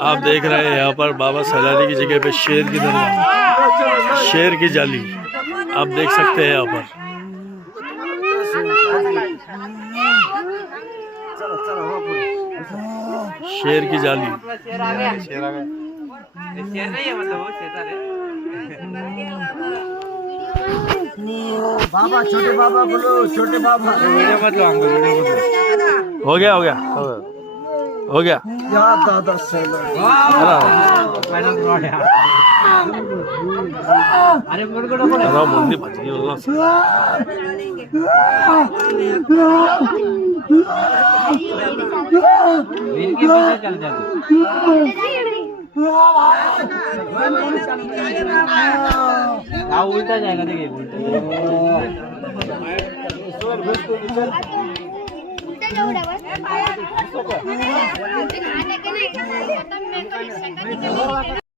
आप देख रहे हैं यहाँ पर बाबा सैलानी की जगह पे शेर की दरगाह, शेर की जाली आप देख सकते हैं यहाँ पर। शेर की जाली, शेर नहीं है मतलब वो शेर है। बाबा छोटे बाबा बोलो, छोटे बाबा वीडियो मत लो, हमको वीडियो मत लो। हो गया हो गया हो गया। दादा अरे मुंडी बच गई चल जाते उल्टा जाएगा, देखिए उल्टा